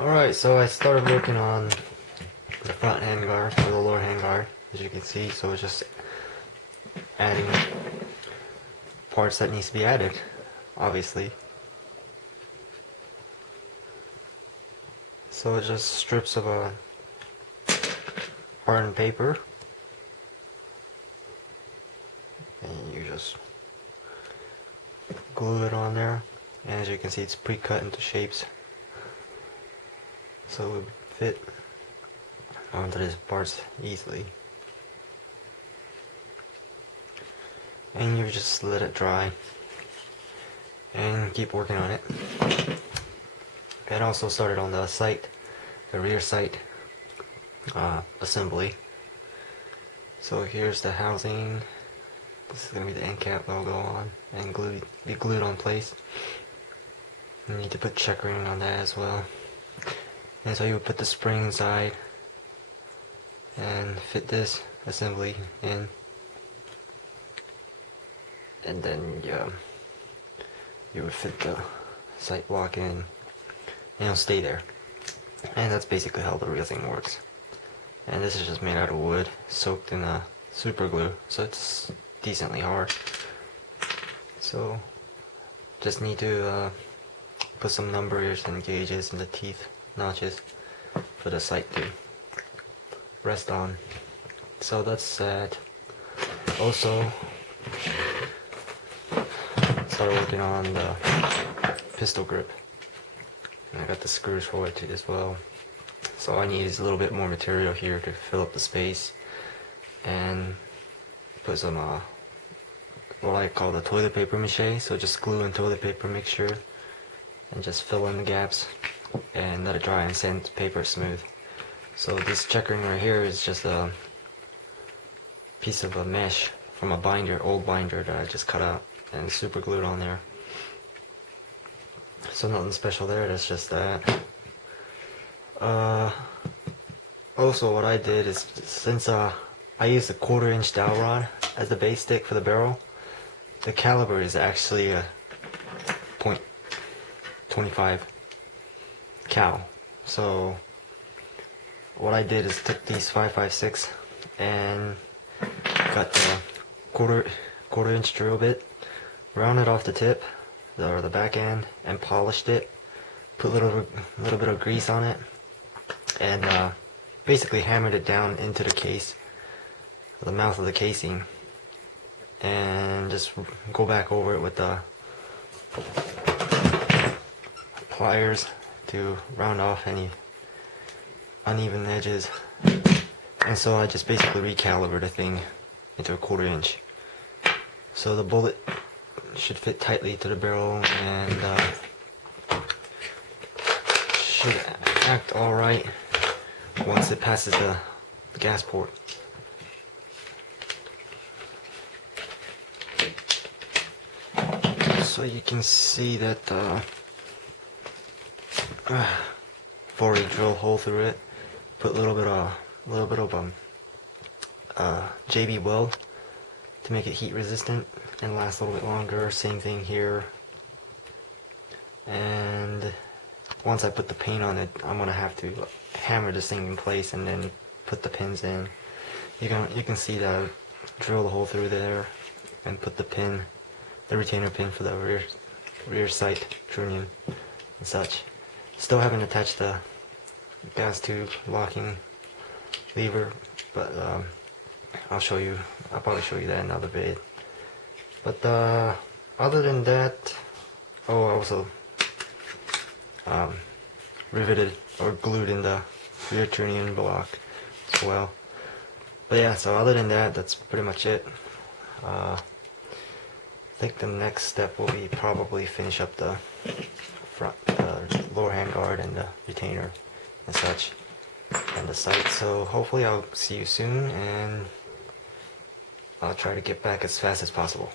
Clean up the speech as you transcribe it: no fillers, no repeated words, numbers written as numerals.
Alright, so I started working on the front handguard or the lower handguard, as you can see. So it's just adding parts that needs to be added, obviously. So it's just strips of a hardened paper, and you just glue it on there. And as you can see, it's pre-cut into shapes, so it would fit onto these parts easily. And you just let it dry and keep working on it. And also started on the sight, the rear sight assembly. So here's the housing. This is going to be the NCAP logo on and be glued on place. You need to put checkering on that as well. And so you would put the spring inside and fit this assembly in, and then you would fit the sight block in, and it'll stay there. And that's basically how the real thing works. And this is just made out of wood, soaked in super glue, so it's decently hard. So just need to put some numbers and gauges in the teeth notches for the sight to rest on. So that's that. Also started working on the pistol grip, and I got the screws for it as well. So all I need is a little bit more material here to fill up the space, and put some what I call the toilet paper mache. So just glue and toilet paper mixture, and just fill in the gaps and let it dry and sand paper smooth. So this checkering right here is just a piece of a mesh from a binder, old binder that I just cut out and super glued on there. So nothing special there, that's just that. Also what I did is, since I used a 1/4 inch dowel rod as the base stick for the barrel, the caliber is actually a .25 cal. So what I did is took these 5.56 and got the quarter inch drill bit, rounded off the tip or the back end, and polished it. Put a little bit of grease on it, and basically hammered it down into the case, the mouth of the casing, and just go back over it with the pliers to round off any uneven edges. And so I just basically recalibrated the thing into a 1/4 inch. So the bullet should fit tightly to the barrel and should act alright once it passes the gas port. So you can see that 4 drill hole through it. Put a little bit of JB weld to make it heat resistant and last a little bit longer. Same thing here. And once I put the paint on it, I'm gonna have to hammer this thing in place and then put the pins in. You can see that I drill the hole through there and put the pin, the retainer pin for the rear sight trunnion and such. Still haven't attached the gas tube locking lever, but I'll probably show you that in another vid. But other than that, I also riveted or glued in the rear trunnion block as well. But yeah, so other than that, that's pretty much it. I think the next step will be probably finish up the front, lower handguard and the retainer and such, and the sight. So hopefully I'll see you soon, and I'll try to get back as fast as possible.